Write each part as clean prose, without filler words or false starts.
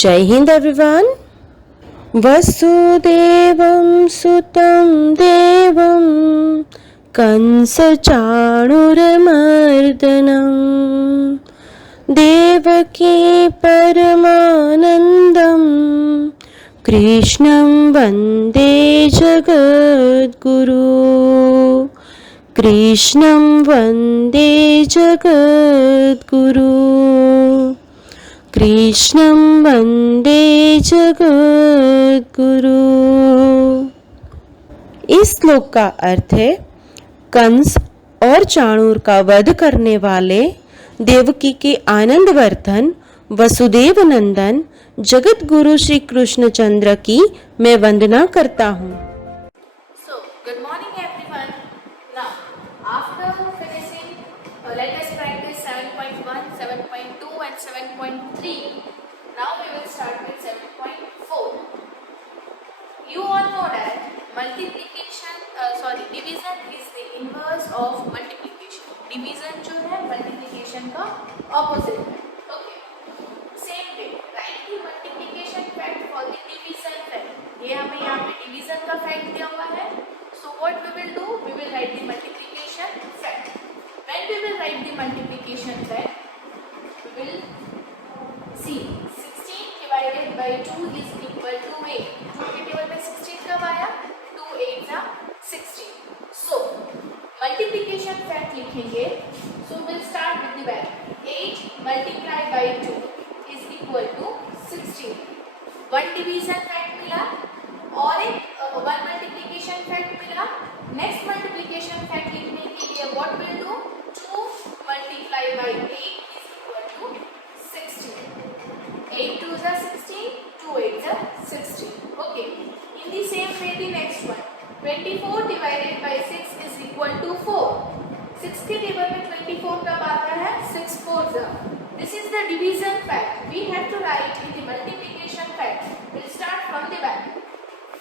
जय हिंद एवरीवन। वसुदेवं सुतं देवं कंसचाणूरमर्दनं देवकी परमानन्दं कृष्णं वन्दे जगद्गुरु। कृष्णं वन्दे जगद्गुरु। कृष्णं वन्दे जगद्गुरु। इस श्लोक का अर्थ है कंस और चाणूर का वध करने वाले देवकी के आनंदवर्धन वसुदेव नंदन जगत गुरु श्री कृष्णचंद्र की मैं वंदना करता हूँ। So, good morning everyone. Now, after finishing, let us practice 7.1, 7.2 and 7.3. Now we will start with 7.4. You all know that division is the inverse of multiplication. Division जो है multiplication का opposite है. Okay. Same way, write the multiplication fact for the division fact. ये हमें यहाँ पे division का fact दिया हुआ है. So what we will do? We will write the multiplication fact. When we will write the multiplication fact, we will see 16 divided by 2 is equal to 8. 2 के table में 16 कब आया? 2 8 जा 16. So multiplication fact लिखेंगे. So we'll start with the value. 8 multiplied by 2 is equal to 16. One division fact मिला और एक one multiplication fact मिला. Next multiplication fact लिखने के लिए what we'll do? 2 multiplied by 8 is equal to 16. 8 2 is 16, 2 8 is 16. Okay. In the same way the next one. 24 divided by 6 is equal to 4. 6 के table में 24 कब आता है? 6 4 जा. This is the division fact. We have to write in the multiplication fact. We'll start from the back.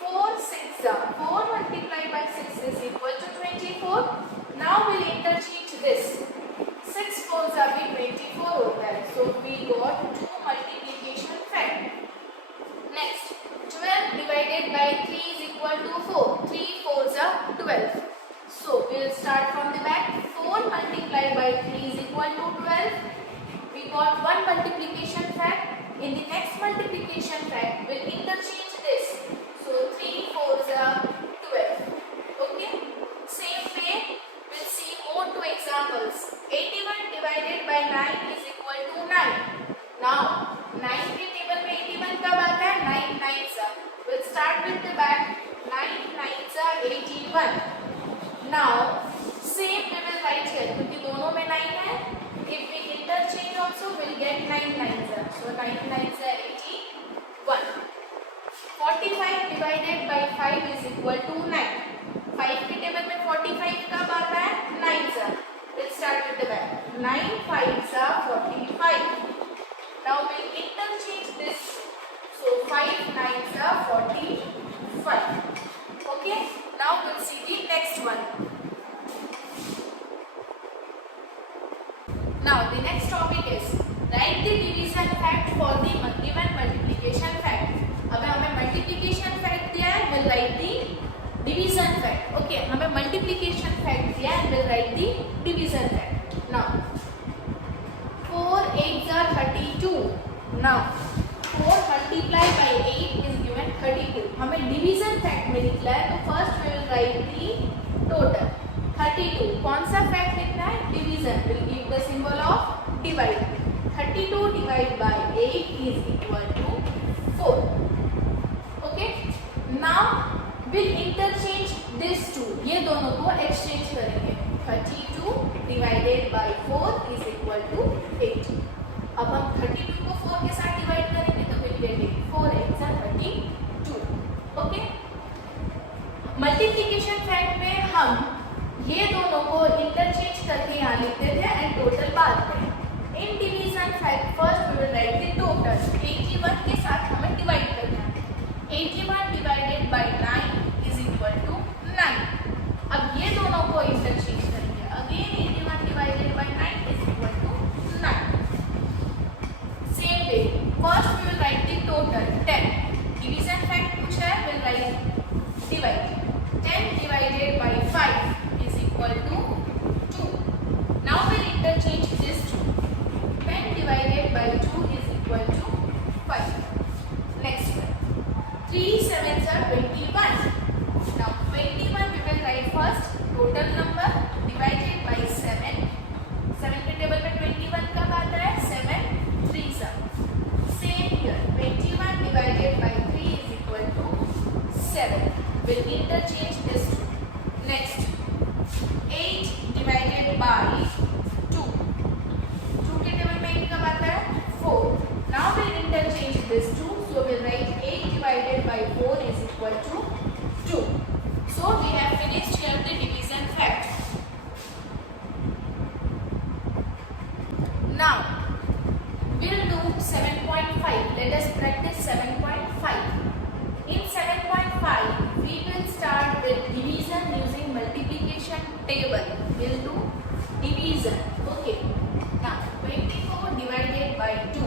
4 6 जा. 4 multiplied by 6 is equal to 24. Now we'll interchange this. 6 4 जा भी 24 होता है. So we got 2 multiplication fact. Next, 12 divided by 3 is equal to 4. 3 4 जा 12. So we'll start from the back. 4 multiplied by 3 is equal to 12. We got one multiplication fact. In the next multiplication fact, we'll interchange this. So 3 4 जा 12. Okay. Same way, we'll see more two examples. 81 divided by 9 is equal to 9. Now 9 के table में 81 कब आता है? 9 9 जा. We'll start with the back. 9 9 जा 81. Now same we will write here क्योंकि दोनों में 9 है. If we interchange also we'll get 9 9 जा. So 9 9 जा 81. 45 divided by 5 is equal to 9. 5 के टेबल में 45 कब आता है? 9 जा. We'll start with the back. 9 5 जा 45. Now we'll interchange this. So 5 9 जा 45. Okay. Now we'll see the next one. Now the next topic is write the division fact for the given multiplication fact. अब हमें multiplication fact दिया है, we'll write the division fact. Okay, हमें multiplication fact दिया है, we'll write the division fact. Now 4 8 जा 32. Now 4 multiplied by 8 is given 32. हमें division fact में निकला है, तो first we will write the total 32. कौन सा fact लिखना है? Division. Will give the symbol of divide. 32 divided by 8 is equal to 4. Okay. Now we'll interchange this two. ये दोनों को exchange करेंगे. 32 divided by 4 is equal to 8. अब हम 32 को 4 के साथ डिवाइड करेंगे तो we'll get 4 8 जा 32. Okay. मल्टीप्लिकेशन फैक्ट में हम ये दोनों को इंटरचेंज करके यहाँ लिखते थे एंड टोटल बाद में. In division fact first we will write the total. 81 के साथ हमें डिवाइड करना है. 81 divided by 9 is equal to 9. अब ये दोनों को इंटरचेंज करेंगे. Again 81 divided by 9 is equal to 9. Same way first we will write the interchange this two. Next, 8 divided by 2. 2 के टेबल में 8 कब आता है? 4. Now we'll interchange this 2. So we'll write 8 divided by 4 is equal to 2. So we have finished here the division fact. Now we'll do 7.5. Let us practice 7.5. In 7.5 we will start with division using multiplication table. We'll do division. Okay. Now 24 divided by 2.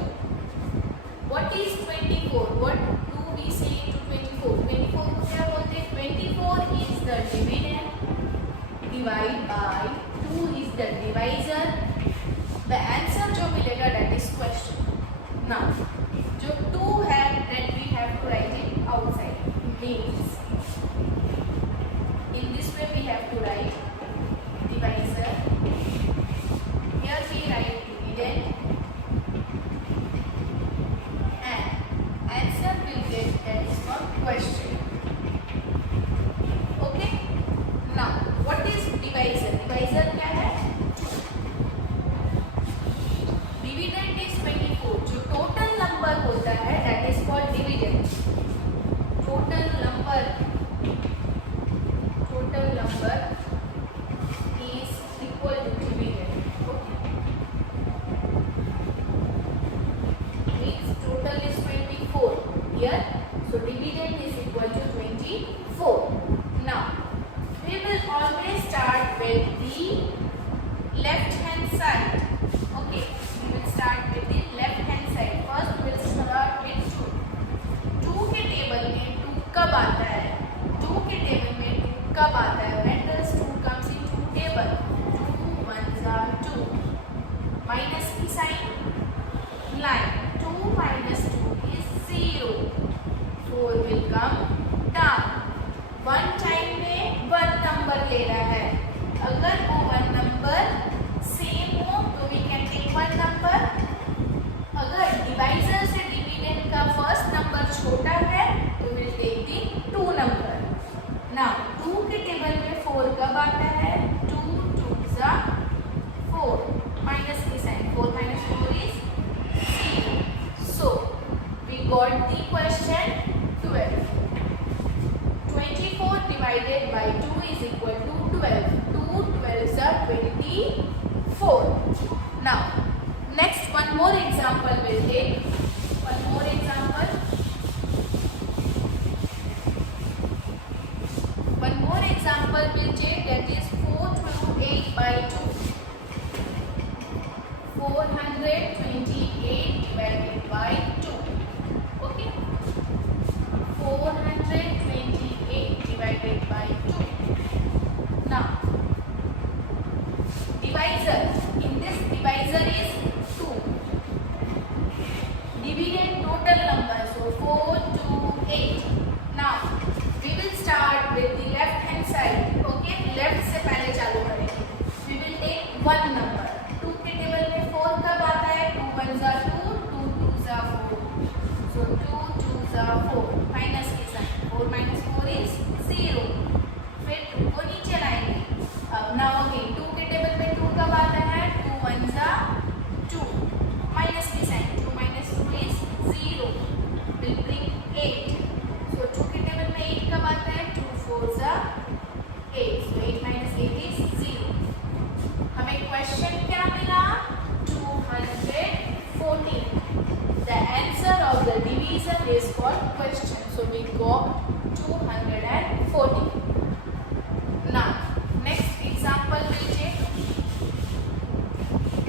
What is 24? What do we say to 24? 24 को क्या बोलते हैं? 24 is the dividend. Divide by 2 is the divisor. The answer जो मिलेगा that is question. Now जो 2 है that we have to write it outside. Means in this way we have to write divisor. Here we write dividend. And answer will get that is for question. Okay. Now what is divisor? Divisor क्या है? Dividend is 24. जो total number होता है that is called dividend. Total number is equal to dividend. Okay. Means total is 24 here. So dividend is equal to 24. Now we will always start with the left hand side. Okay. We will start with the left hand side. First we will start with 2. 2 के table में 2 कब आता है? 2 के table में 2 कब आता है? When does 2 comes into table? 2 ones are 2. Minus की sign line. 2 minus 2 is 0. 4 will come down. One time में 1 number लेना है. अगर वो 1 number same हो तो we can take 1 number. अगर divisor से dividend का first number छोटा है तो we'll take the 2 number. Now 2 के टेबल में 4 कब आता है? 2 2s are 4. Minus की sign. 4 minus 4 is 0. So we got the question 12. 24 divided by 2 is equal to 12. 2 12s are 24. Now next one more example we'll take. One more example. One more example we'll take, that is 428 by 2. 428 divided by 2. Okay. 428 divided by 2. Now divisor. In this divisor is 2. Dividend total number. So 4 2 8. Now we will start with the left hand side. Okay. Left से पहले चालू करेंगे. We will take 1 number. 2 के table में 4 कब आता है? 2 1s are 2. 2 2s are 4. So 2 2s are 4. Minus की sign. 4 minus 4 is 0. फिर 2 को नीचे लाएंगे. अब now again 2 के टेबल में 2 कब आता है? 2 1s are 2. Minus की sign. 2 minus 2 is 0. Will bring 8. So 2 के टेबल में 8 कब आता है? 2 4s are 8. So 8 minus 8 is 0. हमें क्वेश्चन क्या मिला? 214. The answer of the division is called question. So we got 214. Now next example we'll take.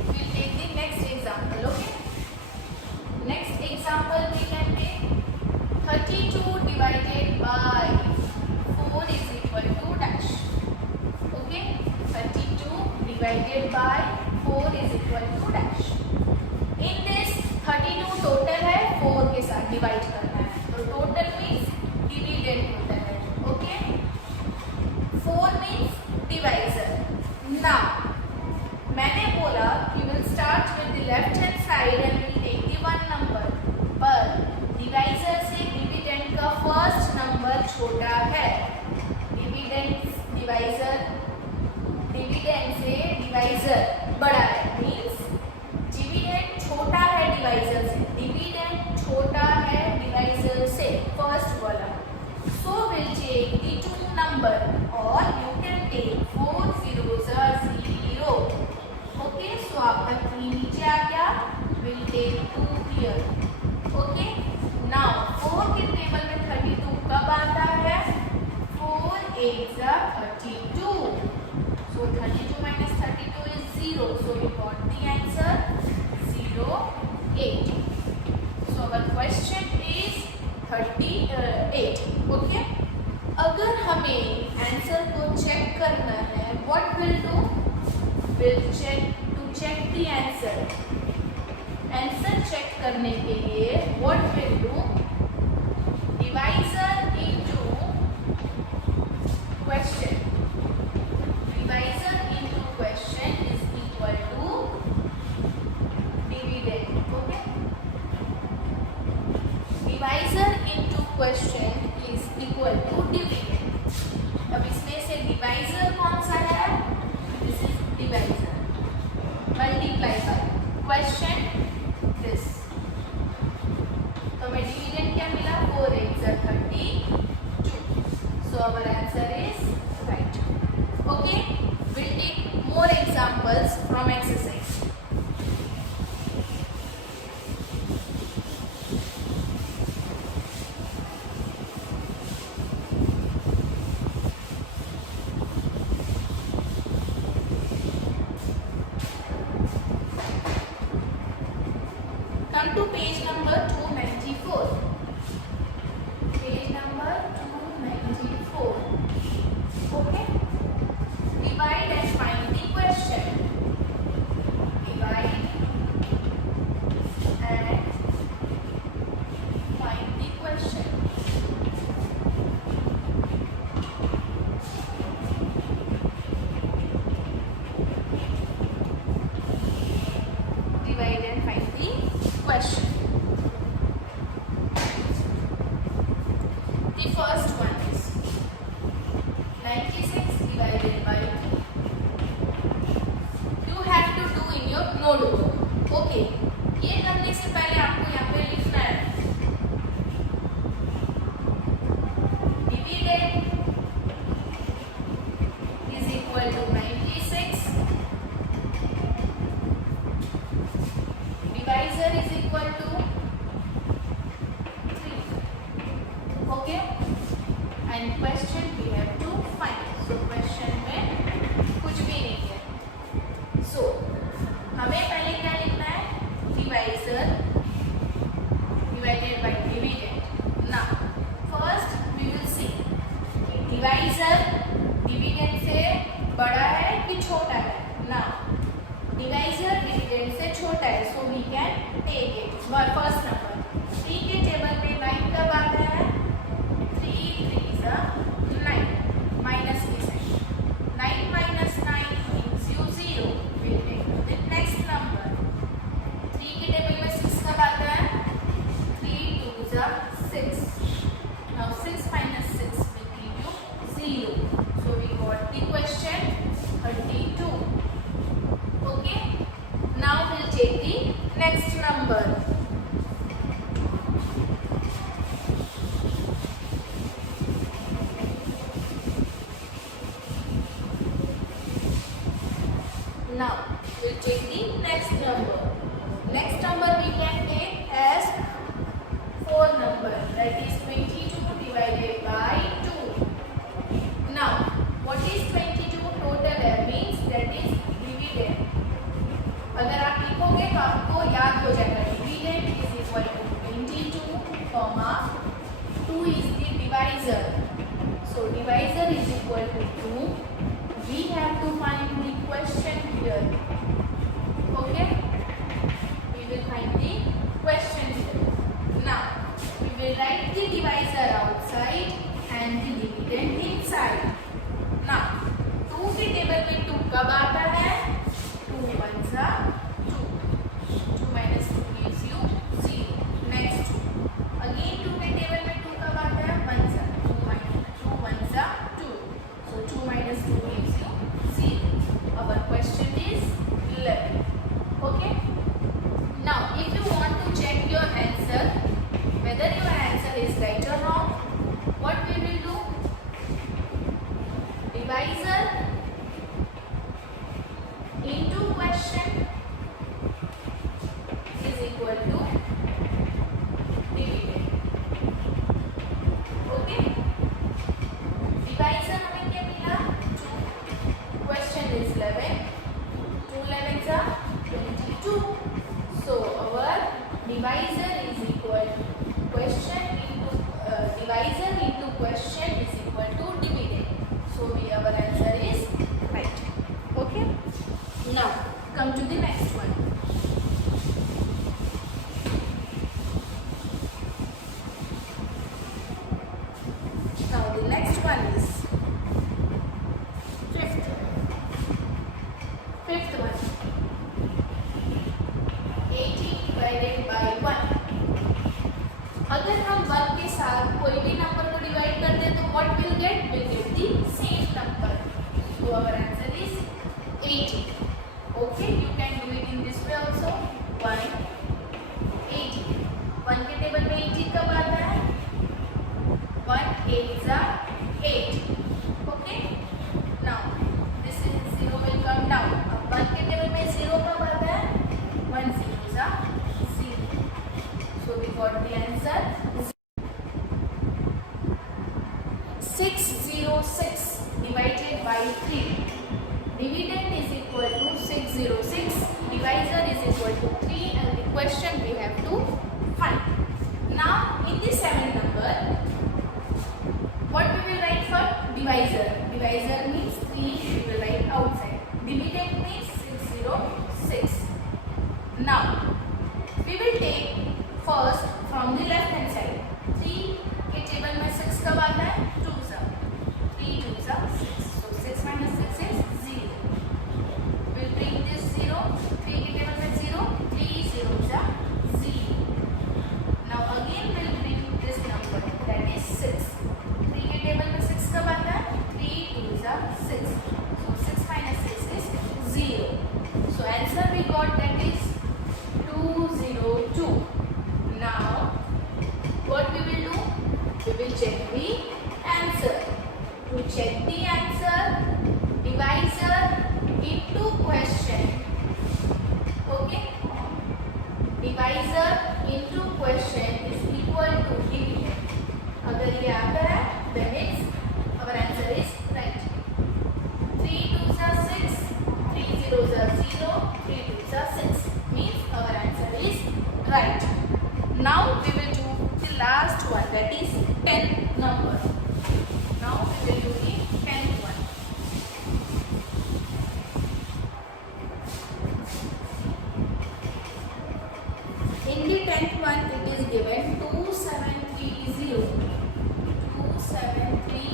We'll take the next example. Okay. Next example we can take 32 divided by 4 is equal to dash. Okay. 32 divided by 4 is equal to dash. In this 32 total है, 4 के साथ divide करना है. तो total means dividend होता है. Okay. 4 means divisor. Now मैंने बोला कि will start with the left hand side and will take the 1 number. पर डिवाइजर से डिविडेंड का फर्स्ट नंबर छोटा है. number, or you can take 4 zeros are 0. Okay, so आपका 3 नीचे आ गया, will take 2 here. Okay, now 4 के टेबल में 32 कब आता है? 4 8s are 32. So 32 minus 32 is 0. So we got the answer 0 8. So our question is 38. Okay. अगर हमें आंसर को चेक करना है, what will do? We'll check to check the answer. Answer check करने के लिए what will do? Divisor into question. Divisor into question is equal to dividend. Okay. Divisor into question is equal to dividend. अब इसमें से divisor कौन सा है? This is divisor. Multiply by question this. तो हमें dividend क्या मिला? 4 8s are 32. So our answer is right. Okay. We'll take more examples from exercise. Come to page number 294. Page number 294. Okay. Divide and find the question. Divide and find the question. Divide and find the question. The first one is 96 divided by 2. You have to do in your notebook. Okay. ये करने से पहले आपको यहाँ पे लिखना है dividend is equal to 96. Divisor is equal to 3. Okay. And question we have to find. So question में कुछ भी नहीं है. So हमें पहले क्या लिखना है? Divisor divided by dividend. Now first we will see divisor dividend से बड़ा है कि छोटा है. Now divisor dividend से छोटा है, so we can take it. First number 3 के टेबल में 9 कब आता है? 3 3s are 9. Minus के side 9 minus 9 gives you 0. We'll take the next number. 3 के टेबल में 6 कब आता है? 3 2s are 6. Now 6 minus 6 will give you 0. So we got the question 32. Okay. Now we'll take the next number. Now we'll take the next number. Next number we can take as 4 number, that is 22 divided by 2. Now what is 22 total है? Means that is dividend. अगर आप लिखोगे तो आपको याद हो जाएगा. Dividend is equal to 22, comma 2 is the divisor. So divisor is equal to 2. We have to find the question here. Okay. We will find the question here. Now we will write the divisor outside and the dividend inside. Now 2 के table में 2 कब आता है? 2 1s are 2. 2 minus 2 gives you 0. Next 2. Again 2 के table में 2 कब आता है? 1s are 2 minus 2 1s are 2. So 2 minus 2 gives you 0. Our question is 11. Okay. Now if you want to check your answer, whether your answer is right or wrong, what we will do? divisor into question is equal to dividend. Okay, divisor हमें क्या मिला 2, question is 11, 2 11s are 22. So our divisor is equal to question into divisor into question is equal to dividend. So our answer is right. Okay, now come to the next one. Now the next one is fifth one, 18 divided by 1. अगर हम 1 के साथ कोई भी number को divide करते हैं तो what will get the same number. So our answer is 80. Okay, you can do it in this way also. 1 80, 1 के टेबल में 80 कब आता है 1 8s are 8. Okay, now this is 0 will come down. अब 1 के टेबल में 0 कब आता है 1 zeros are 0. So we got the answer 606 divided by 3. Dividend is equal to 606, divisor is equal to 3, and the question we have to find. Now in the 7 number, what we will write for divisor? Divisor means 3, we will write outside. Dividend means 606. Now we will take first from the left hand side. 3 के table में 6 कब आता है 2s are 3 2s are 6. So 6 minus 6 is 0. We'll bring this 0. 3 के table में 0, 3 zeros are 0. Now again we'll bring this number, that is 6. 3 के table में 6 कब आता है 3 2s are 6. So 6 minus 6 is 0. So answer we got, that is 202. Now what we will do? We will check the answer. To check the answer, divisor into question. Okay, divisor into question is equal to dividend. अगर ये आता है then it's our answer is right. 3 2s are 6, 3 zeros are 0, 3 2s are 6, means our answer is right. Now we will do the last one, that is 10th number. Now we will do the 10th one. In the 10th one, it is given 2730. 2730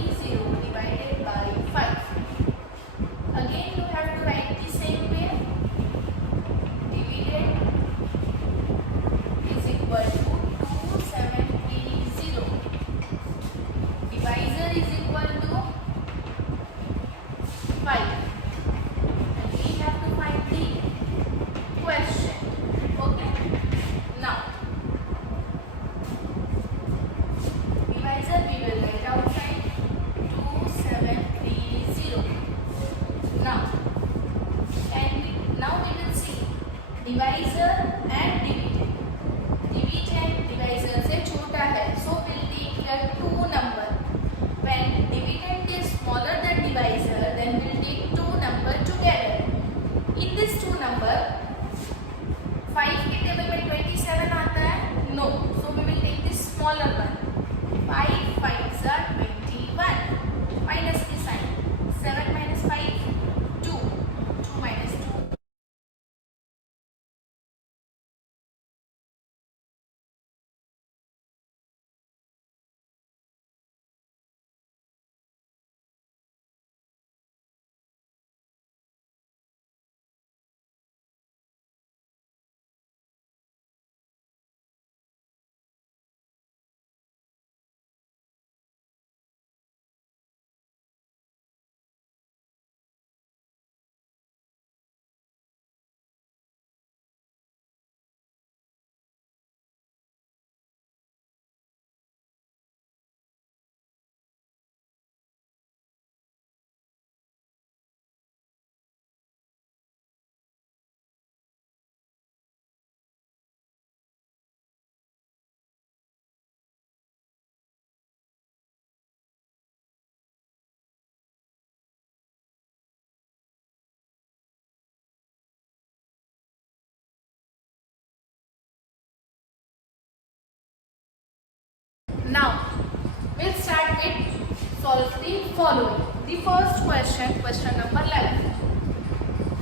We'll start with solve the following. The first question, question number 11.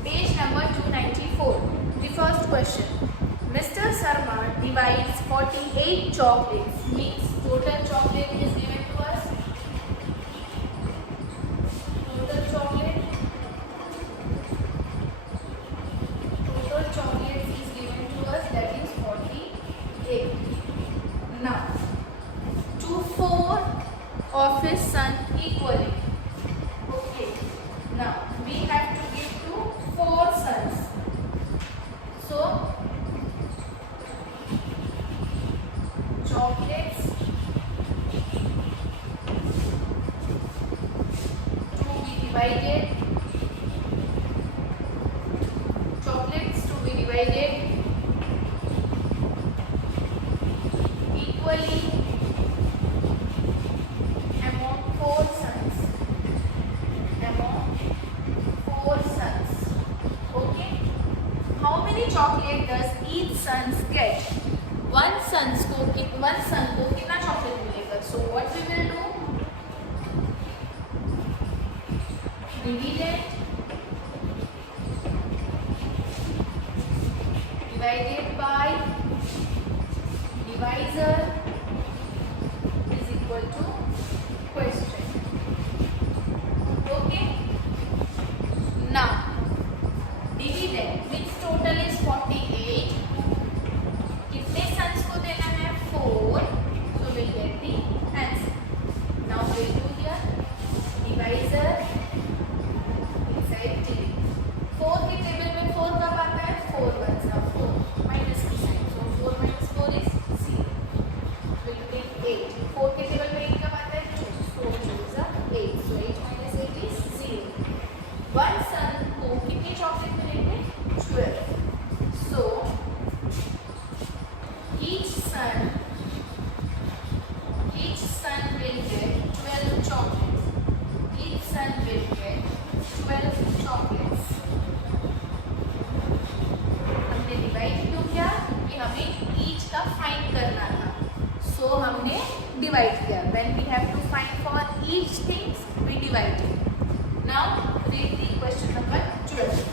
Page number 294. The first question. Mr. Sharma divides 48 chocolates. Means total chocolate is given to us. Total chocolate. Total chocolate is given to us, that is 48. Now, to 4 of his son equally. Okay. Now, we have to give to 4 sons. So, chocolates to be divided. Chocolates to be divided equally among 4 sons. Among 4 sons. Okay. How many chocolate does each son get? One son को कितना chocolate मिलेगा? So what we will do? Dividend divided by divisor is equal to question. Okay. Now dividend which total is 48. कितने sons को देना है? 4. So we'll get the answer. Now we'll do here divisor inside D. 4 के table में 4 कब आता है? 4 1s are 4 minus की sign. So 4 minus 4 is 0. We'll take 8. 4 के टेबल में 8 कब आता है? 2. So 2 is 8. So 8 minus 8 is 0. One son को कितनी चॉकलेट मिलेंगे? 12. So each son will get 12 chocolates. Each son will get 12 chocolates. हमने डिवाइड क्यों किया? कि हमें each का फाइंड करना था. So हमने डिवाइड किया. When we have to find for each things, we divide it. Now read the question number 12.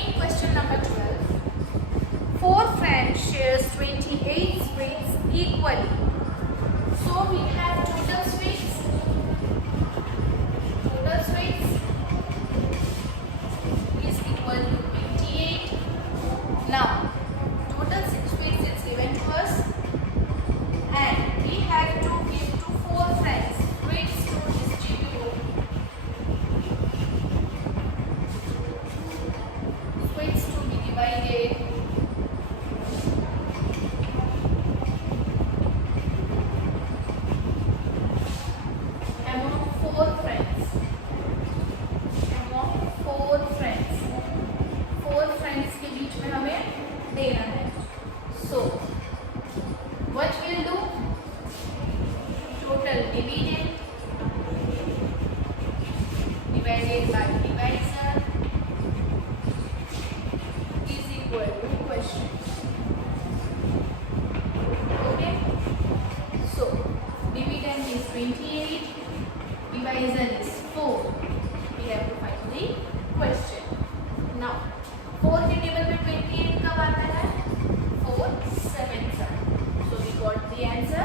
In question number 12, 4 friends shares 28 sweets equally. So we have total sweets. Total sweets is equal to 28. Now, total sweets is given to us, and we have to give to 4 friends sweets to distribute. Sweets to be divided among 4 friends. Among 4 friends. 4 friends के बीच में हमें देना है. So, what we'll do? Total dividend divided by divisor is equal to question. Okay. So dividend is 28. Divisor is 4. We have to find the question. Now 4 के table में 28 कब आता है? 4 7 sir. So we got the answer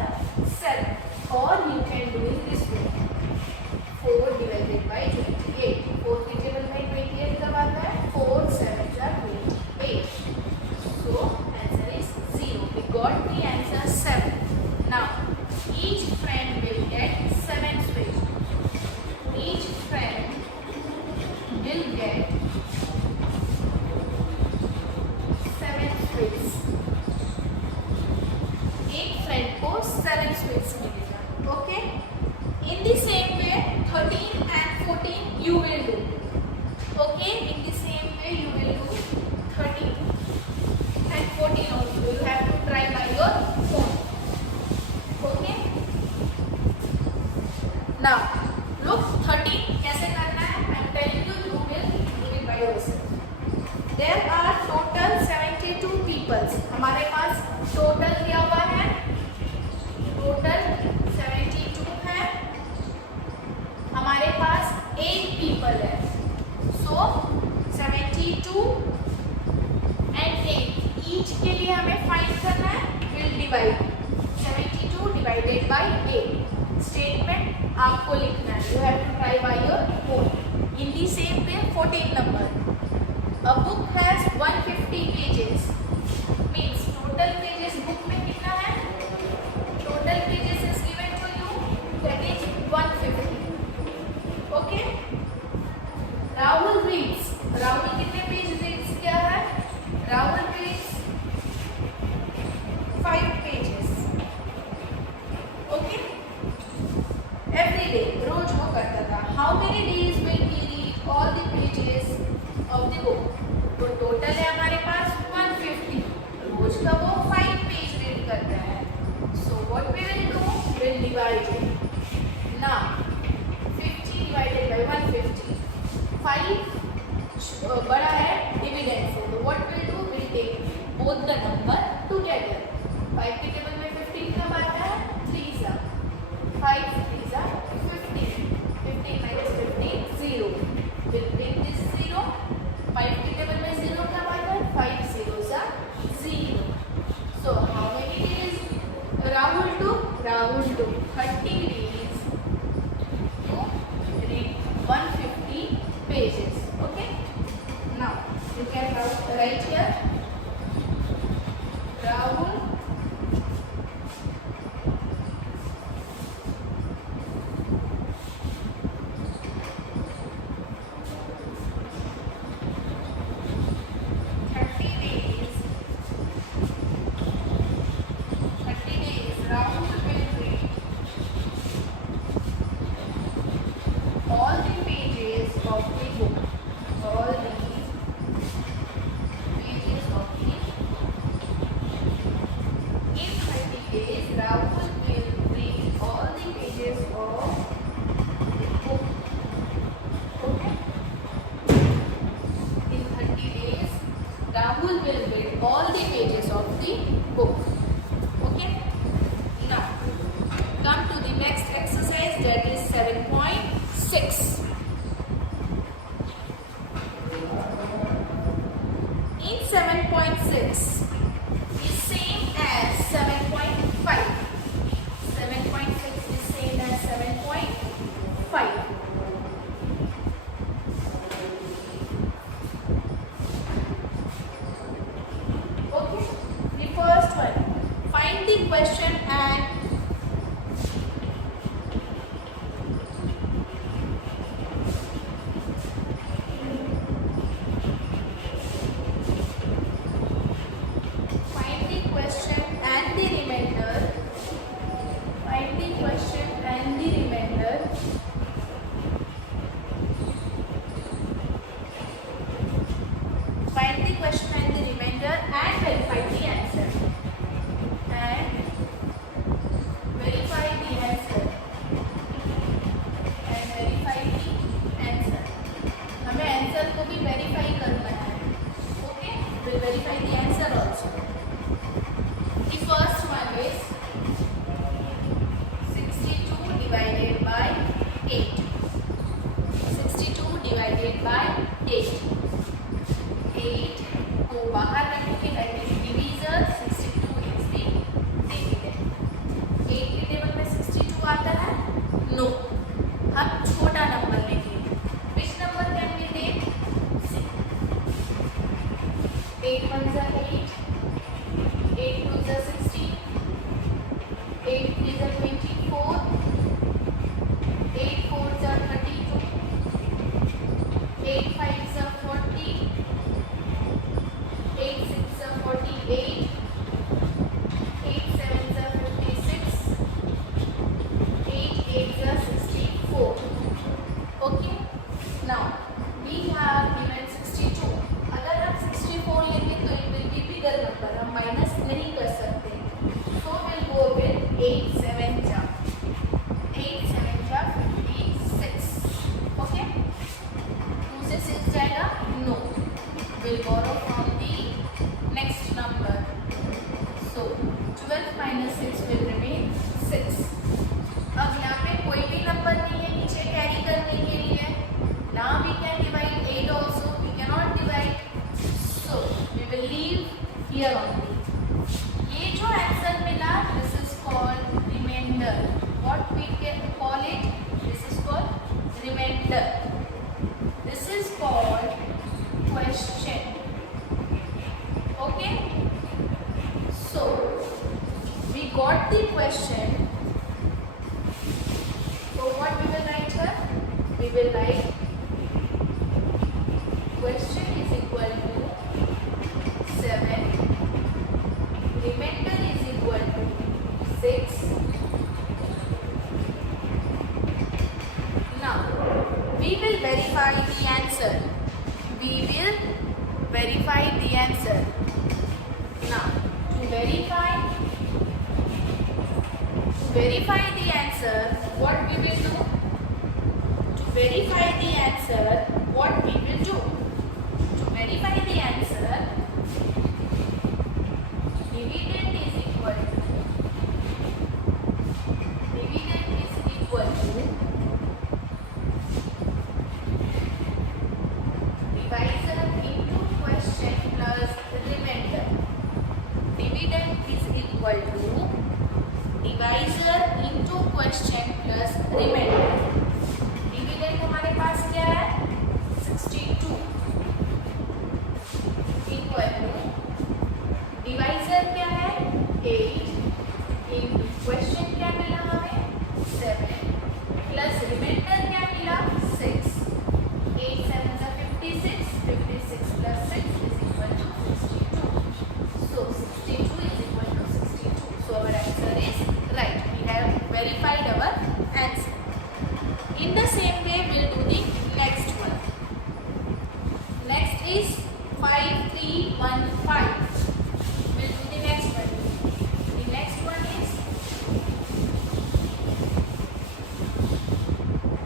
7. Or you can do it this way. 4 divided by 28. 4 के table में 28 कब आता है? 4 7 are 28. So answer is 0. We got the answer 7. Now each friend will get 7 sweets. Each friend will get 72 and 8 each के लिए हमें find करना है, will divide 72 divided by 8 statement आपको लिखना है, you have to try by your own. In the same way 14 number, a book has 150 pages means total pages book में कितना है, total pages is given to you that is 150। Okay, Rahul reads, Rahul कितने page reads क्या है, Rahul reads 5 pages. Okay, every day, रोज वो करता था। How many days will he read all the pages of the book, तो टोटल है हमारे पास 150, रोज का वो 5 पेज रीड करता है। So what we will do, will divide now 50 divided by 150, 5 बड़ा है डिविडेंड से, तो what will do, will take both the number together. 5 के टेबल में 15 कब आता है, 3 जा 5 3 जा 15, 15 minus 15 0, will bring this 0। 5 के टेबल में 0 कब आता है, 5 0 जा 0। So how many days Rahul took, Rahul took 30 days to read 150 pages। Okay, now you can write here Rahul Rahul will read all the pages of the book, all the pages of the, in 30 days Rahul will read all the pages of the book। Okay, in 30 days Rahul will read all the pages of the book। Okay, now come to the next exercise, that is 7.6। In 7.6 is same as 7.5, 7.6 is same as 7.5। Okay, the first one, find the question and find the question and the remainder, find the question and the remainder, find the question and the remainder and verify the answer, and verify the answer, and verify the answer। हमें answer को भी verify करना है। Okay, will verify the answer also. The first one is 62 divided by 8, 62 divided by 8, 8 को बाहर रखेंगे, that is divisor, 62 is the dividend. 8 के table में 62 आता है, नो, हम छोटा नंबर लेंगे। Which number can we take, 8 1 जा 8, 8 2 जा 16, 8 3 जा 24, 8 4 जा 32, 8 5 जा 40, 8 6 जा 48, 8 7 जा 56, 8 8 जा 64। Okay, now we have given 62, अगर हम 64 लेंगे तो it will be bigger number, हम माइनस नहीं कर सकते, so we'll go with 8 7 जा 56। Okay, 2 से 6 जाएगा, no, we'll borrow from the next number, so 12 minus 6 will remain 6। अब यहाँ पे कोई भी नंबर नहीं है नीचे कैरी करने के लिए, now we can divide 8 also, we cannot divide here only. ये जो आंसर मिला, this is called remainder. What we can call it? This is called remainder. This is called question. Okay? So we got the question. So what we will write here? We will write question is equal to 7. Remainder is equal to 6. Now we will verify the answer. We will verify the answer. Now to verify the answer, what we will do? To verify the answer, what we will do? To verify the answer, dividend is equal to divisor into question plus remainder. Dividend is equal to divisor into question plus remainder. Dividend हमारे पास क्या है? 62 equal to divisor क्या है? 8 into question क्या मिला हमें? 7 plus remainder क्या मिला? 6. 8 7 are 56. 56 plus 6 is equal to 62. So 62 is equal to 62. So our answer is right. We have verified our answer. In the same way, we'll do the next one. Next is 5315. We'll do the next one. The next one is,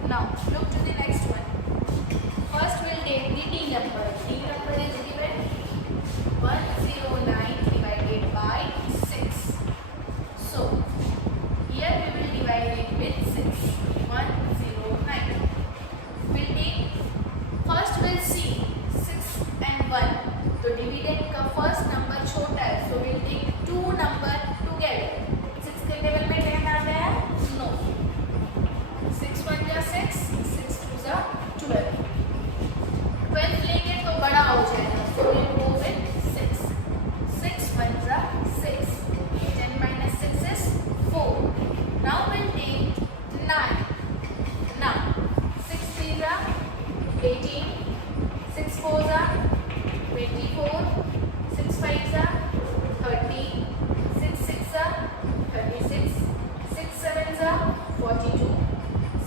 now look to the next one. First we'll take the D number. D number is given 109 divided by 6. So here we will divide it with 6. 109. We'll take, first we'll see 6 and 1. तो dividend का first number छोटा है, so we'll take 2 number together. 6 के table में 10 आता है? No. 6 1 जा 6, 6 2 जा 12. 12 लेंगे तो बड़ा हो जाएगा, so we'll go with 6. 6 1 जा 6. 10 minus 6 is 4. Now we'll take 9. Now 6 3 जा 18. 6 4 जा 24. 6 5 जा 30. 6 6 जा 36. 6 7 जा 42.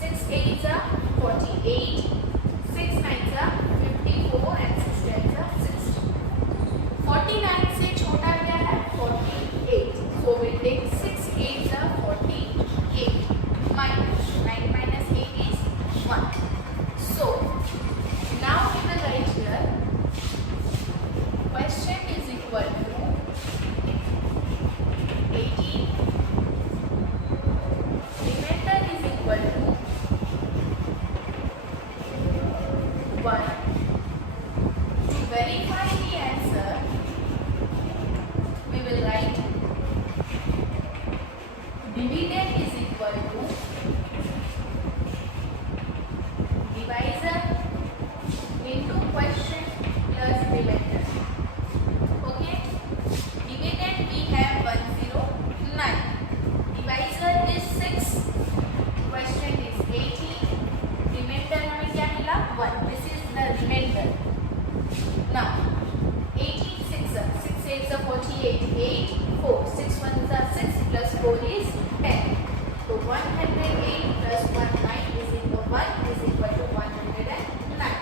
6 8 जा 48. 6 9 जा 54 and 6 10 जा 60. 49 से छोटा क्या है? 48. So we'll take 6 8 जा 48 minus 9 minus 8 is 1. So now we will write here question is equal to 18. Remainder is equal to 1. To verify the answer, we will write dividend is equal to divisor into question plus remainder. Okay? Dividend we have 109. Divisor is 6. Question is 18. Remainder हमें क्या मिला? 1. This is the remainder. Now 18 6 8 48. 8 4. 6 1 6 plus 4 is 10. So 108 plus 19 is equal to 1 is equal to 109.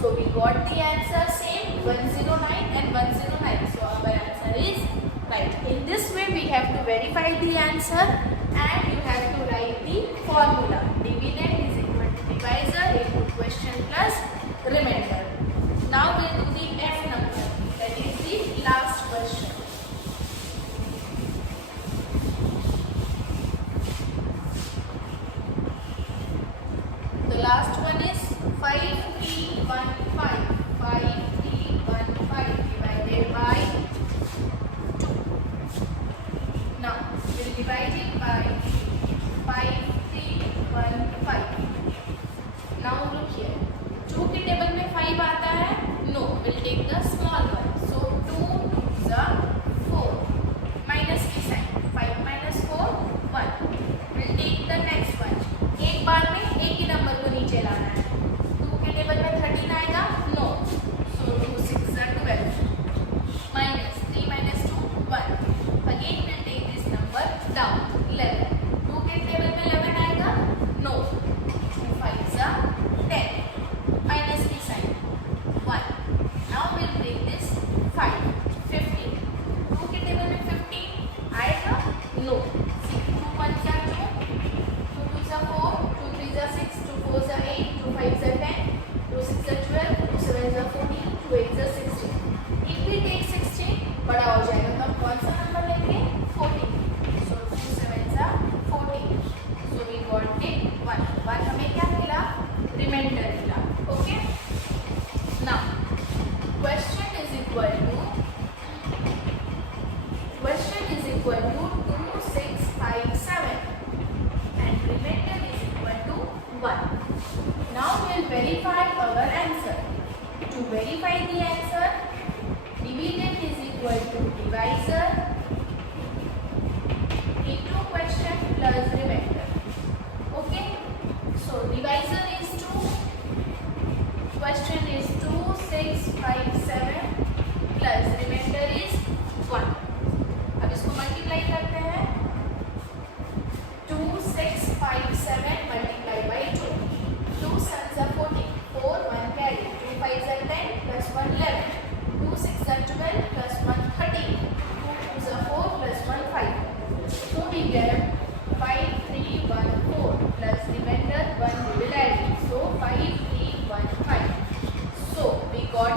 So we got the answer same 109 and 109. So our answer is right. In this way we have to verify the answer and you have to write the formula. Dividend is equal to divisor into question plus remainder. Now we'll do the F number. That is the last question. The last one is 5315. 5315 divided by 2 8 is 16. If we take 16 बड़ा हो जाएगा तो हम कौन सा number लेंगे 14. So 2 7 are 14. So we got it 1. 1 हमें क्या मिला रिमाइंडर मिला. Okay. Now question is equal to 2657 and remainder is equal to 1. Now we will verify our answer. To verify the answer, dividend is equal to divisor into question plus remainder. Okay. So divisor is 2, question is 2657 plus remainder is 1. अब इसको multiply करते हैं. 2657 multiply by 2. 2 sons are 14. 4 1 carry. 2 5s are 10 plus 1 11. 2 6 are 12 plus 1 13. 2 2s are 4 plus 1 5. So we get 5314 plus remainder 1 we will add it. So 5315. So we got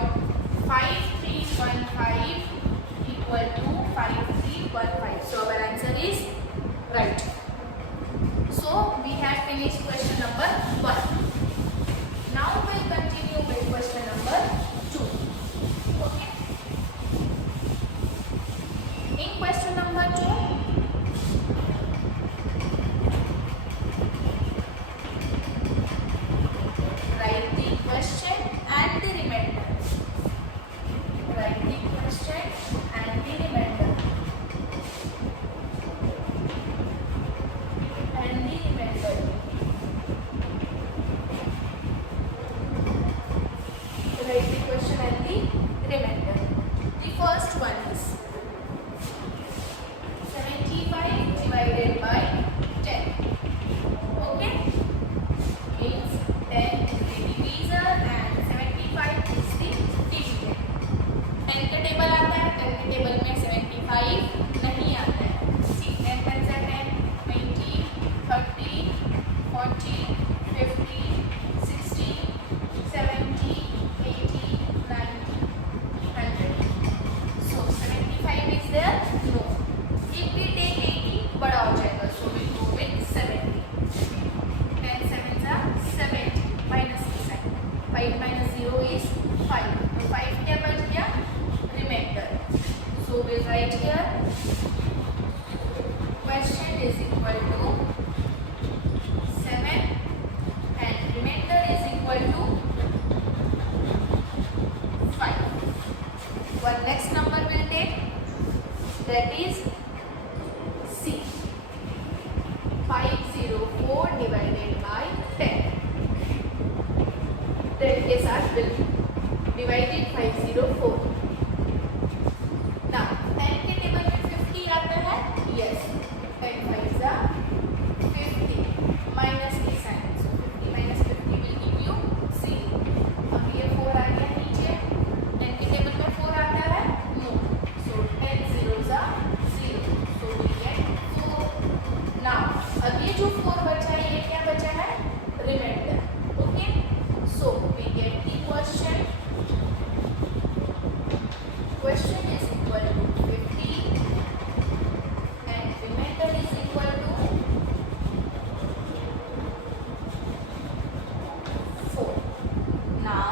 5315 equal to 5315. So our answer is right. So we have finished question number 1. Now we'll continue with question number 2. Okay. In question number 2, write the question and the remainder. Write the question and the remainder. And the remainder. Write the question and the remainder. The first one is 75 divided by 10. Okay? Means 10 is the divisor and 75 is the dividend. 10 का table आता है, 10 के table में 75 नहीं आता है. See, 10 times are 10, 20, 30, 40, 50, 60, 70, 80, 90, 100. So 75 is there? No. If we take 80, बड़ा हो जाएगा. So we go with 70. 10 sevens are 70 minus the sign. 5 minus 0 is 5. तो 5 क्या बच गया? Remainder. So we'll write here question is equal to 7 and remainder is equal to 5. What next number we'll take? That is C. 504 divided by 10. 10 के साथ will divided 504. Now 10 के table में 50 आता है. Yes. 10 5s are 50 minus the sign. So 50 minus 50 will give you 0. अब ये 4 आ गया नीचे. 10 के टेबल में 4 आता है. No. So 10 zeros are 0. So we get 4. Now अब ये जो 4 बचा है ये क्या बचा है? Remainder. Okay. So we get the question. Question is equal to 50 and remainder is equal to 4. Now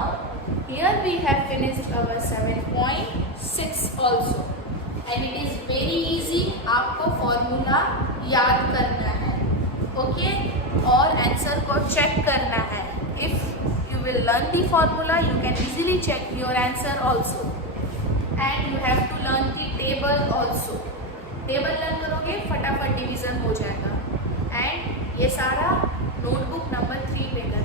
here we have finished our 7.6 also and it is very easy. आपको फॉर्मूला याद करना है. ओके. और आंसर को check करना है. If you will learn the formula, you can easily check your answer also. And you have to learn the table also. Table learn करोगे फटाफट डिवीजन हो जाएगा. एंड ये सारा नोटबुक नंबर 3 पे करना.